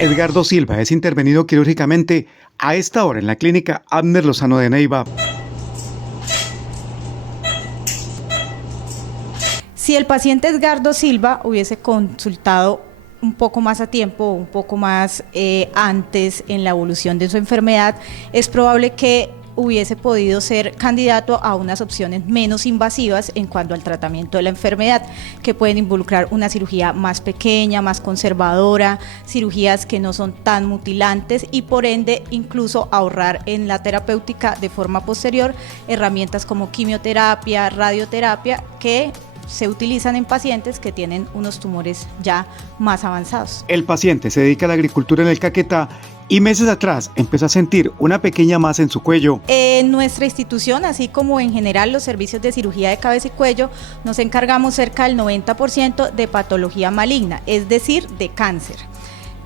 Edgardo Silva es intervenido quirúrgicamente a esta hora en la clínica Abner Lozano de Neiva. Si el paciente Edgardo Silva hubiese consultado un poco más a tiempo, un poco más antes en la evolución de su enfermedad, es probable que hubiese podido ser candidato a unas opciones menos invasivas en cuanto al tratamiento de la enfermedad, que pueden involucrar una cirugía más pequeña, más conservadora, cirugías que no son tan mutilantes y por ende incluso ahorrar en la terapéutica de forma posterior herramientas como quimioterapia, radioterapia, que se utilizan en pacientes que tienen unos tumores ya más avanzados. El paciente se dedica a la agricultura en el Caquetá y meses atrás empezó a sentir una pequeña masa en su cuello. En nuestra institución, así como en general los servicios de cirugía de cabeza y cuello, nos encargamos cerca del 90% de patología maligna, es decir, de cáncer,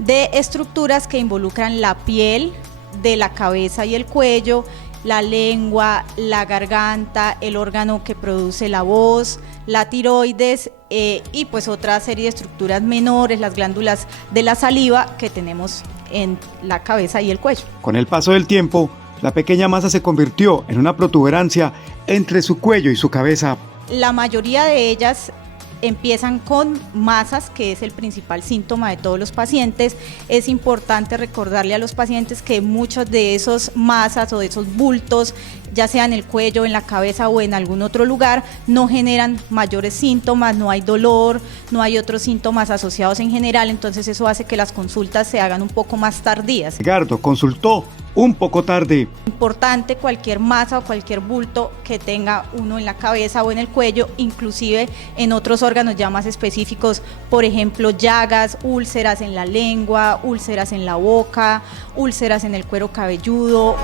de estructuras que involucran la piel de la cabeza y el cuello, la lengua, la garganta, el órgano que produce la voz, la tiroides y pues otra serie de estructuras menores, las glándulas de la saliva que tenemos en la cabeza y el cuello. Con el paso del tiempo, la pequeña masa se convirtió en una protuberancia entre su cuello y su cabeza. La mayoría de ellas empiezan con masas, que es el principal síntoma de todos los pacientes. Es importante recordarle a los pacientes que muchos de esos masas o de esos bultos, ya sea en el cuello, en la cabeza o en algún otro lugar, no generan mayores síntomas, no hay dolor, no hay otros síntomas asociados en general, entonces eso hace que las consultas se hagan un poco más tardías. Edgardo consultó un poco tarde. Importante cualquier masa o cualquier bulto que tenga uno en la cabeza o en el cuello, inclusive en otros órganos ya más específicos, por ejemplo llagas, úlceras en la lengua, úlceras en la boca, úlceras en el cuero cabelludo.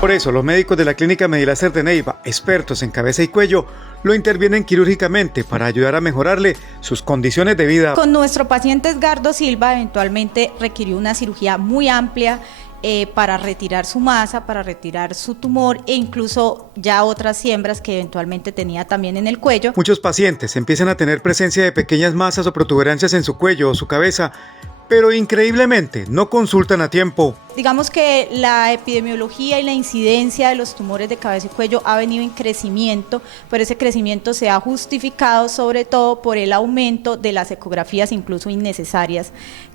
Por eso, los médicos de la clínica Mediláser de Neiva, expertos en cabeza y cuello, lo intervienen quirúrgicamente para ayudar a mejorarle sus condiciones de vida. Con nuestro paciente Edgardo Silva, eventualmente requirió una cirugía muy amplia para retirar su masa, para retirar su tumor e incluso ya otras siembras que eventualmente tenía también en el cuello. Muchos pacientes empiezan a tener presencia de pequeñas masas o protuberancias en su cuello o su cabeza, pero increíblemente no consultan a tiempo. Digamos que la epidemiología y la incidencia de los tumores de cabeza y cuello ha venido en crecimiento, pero ese crecimiento se ha justificado sobre todo por el aumento de las ecografías incluso innecesarias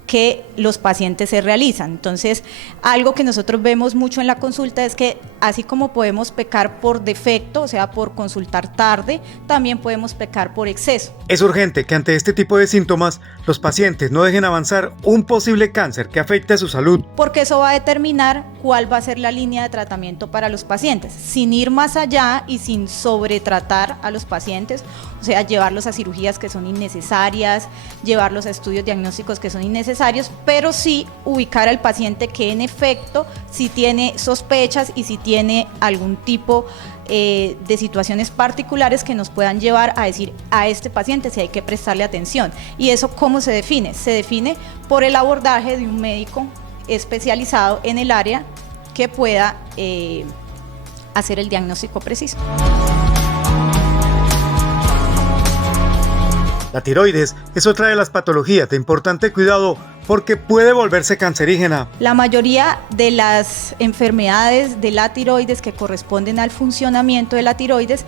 que los pacientes se realizan. Entonces, algo que nosotros vemos mucho en la consulta es que así como podemos pecar por defecto, o sea, por consultar tarde, también podemos pecar por exceso. Es urgente que ante este tipo de síntomas, los pacientes no dejen avanzar un posible cáncer que afecte a su salud. Porque eso va a determinar cuál va a ser la línea de tratamiento para los pacientes, sin ir más allá y sin sobretratar a los pacientes, o sea, llevarlos a cirugías que son innecesarias, llevarlos a estudios diagnósticos que son innecesarios, pero sí ubicar al paciente que en efecto sí tiene sospechas y sí tiene algún tipo de situaciones particulares que nos puedan llevar a decir a este paciente si hay que prestarle atención. ¿Y eso cómo se define? Se define por el abordaje de un médico especializado en el área que pueda hacer el diagnóstico preciso. La tiroides es otra de las patologías de importante cuidado porque puede volverse cancerígena. La mayoría de las enfermedades de la tiroides que corresponden al funcionamiento de la tiroides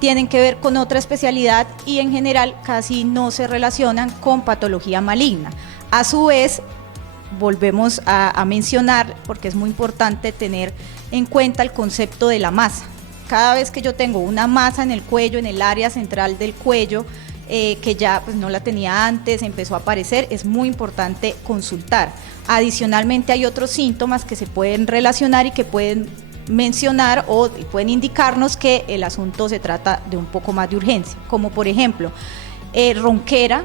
tienen que ver con otra especialidad y en general casi no se relacionan con patología maligna. A su vez, volvemos a mencionar, porque es muy importante tener en cuenta el concepto de la masa. Cada vez que yo tengo una masa en el cuello, en el área central del cuello, que ya pues, no la tenía antes, empezó a aparecer, es muy importante consultar. Adicionalmente hay otros síntomas que se pueden relacionar y que pueden mencionar o pueden indicarnos que el asunto se trata de un poco más de urgencia, como por ejemplo ronquera,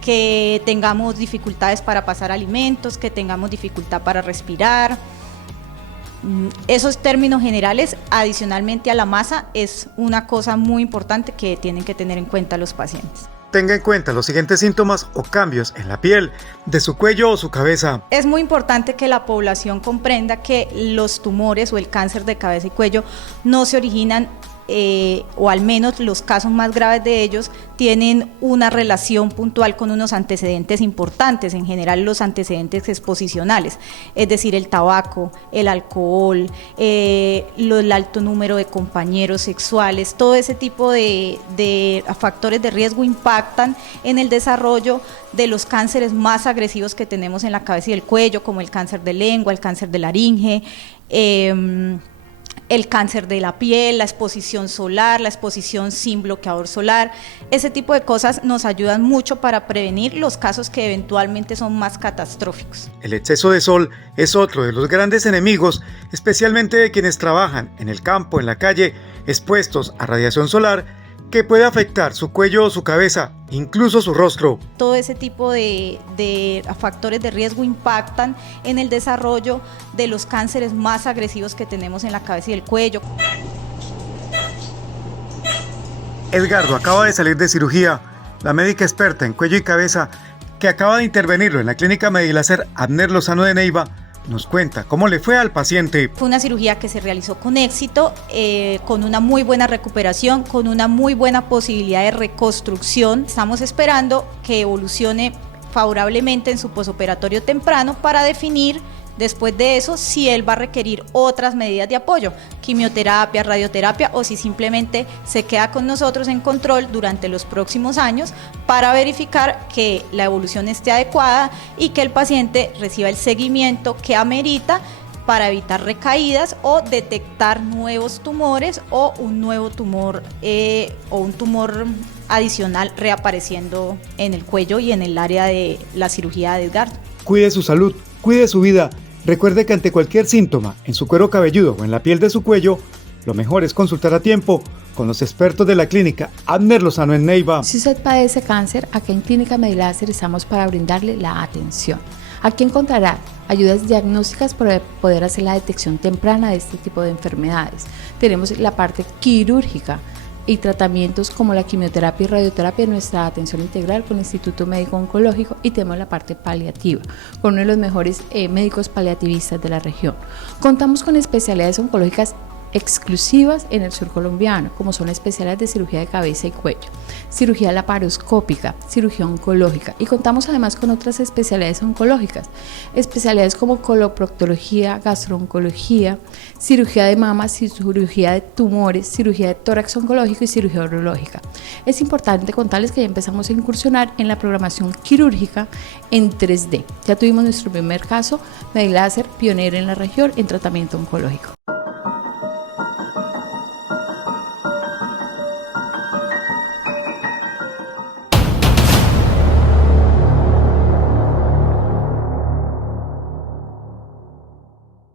que tengamos dificultades para pasar alimentos, que tengamos dificultad para respirar. Esos términos generales, adicionalmente a la masa, es una cosa muy importante que tienen que tener en cuenta los pacientes. Tenga en cuenta los siguientes síntomas o cambios en la piel de su cuello o su cabeza. Es muy importante que la población comprenda que los tumores o el cáncer de cabeza y cuello no se originan o al menos los casos más graves de ellos, tienen una relación puntual con unos antecedentes importantes, en general los antecedentes exposicionales, es decir, el tabaco, el alcohol, el alto número de compañeros sexuales, todo ese tipo de factores de riesgo impactan en el desarrollo de los cánceres más agresivos que tenemos en la cabeza y el cuello, como el cáncer de lengua, el cáncer de laringe, el cáncer de la piel, la exposición solar, la exposición sin bloqueador solar. Ese tipo de cosas nos ayudan mucho para prevenir los casos que eventualmente son más catastróficos. El exceso de sol es otro de los grandes enemigos, especialmente de quienes trabajan en el campo, en la calle, expuestos a radiación solar, que puede afectar su cuello o su cabeza, incluso su rostro. Todo ese tipo de factores de riesgo impactan en el desarrollo de los cánceres más agresivos que tenemos en la cabeza y el cuello. Edgardo acaba de salir de cirugía. La médica experta en cuello y cabeza, que acaba de intervenirlo en la clínica Mediláser Abner Lozano de Neiva, nos cuenta cómo le fue al paciente. Fue una cirugía que se realizó con éxito, con una muy buena recuperación, con una muy buena posibilidad de reconstrucción. Estamos esperando que evolucione favorablemente en su posoperatorio temprano para definir después de eso si él va a requerir otras medidas de apoyo, quimioterapia, radioterapia, o si simplemente se queda con nosotros en control durante los próximos años para verificar que la evolución esté adecuada y que el paciente reciba el seguimiento que amerita para evitar recaídas o detectar nuevos tumores o un nuevo tumor o un tumor adicional reapareciendo en el cuello y en el área de la cirugía de Edgardo. Cuide su salud, cuide su vida. Recuerde que ante cualquier síntoma en su cuero cabelludo o en la piel de su cuello, lo mejor es consultar a tiempo con los expertos de la clínica Abner Lozano en Neiva. Si usted padece cáncer, aquí en Clínica Mediláser estamos para brindarle la atención. Aquí encontrará ayudas diagnósticas para poder hacer la detección temprana de este tipo de enfermedades. Tenemos la parte quirúrgica y tratamientos como la quimioterapia y radioterapia en nuestra atención integral con el Instituto Médico Oncológico, y tenemos la parte paliativa con uno de los mejores médicos paliativistas de la región. Contamos con especialidades oncológicas exclusivas en el sur colombiano, como son especialidades de cirugía de cabeza y cuello, cirugía laparoscópica, cirugía oncológica, y contamos además con otras especialidades oncológicas, especialidades como coloproctología, gastrooncología, cirugía de mama, cirugía de tumores, cirugía de tórax oncológico y cirugía urológica. Es importante contarles que ya empezamos a incursionar en la programación quirúrgica en 3D. Ya tuvimos nuestro primer caso, Mediláser, pionero en la región en tratamiento oncológico.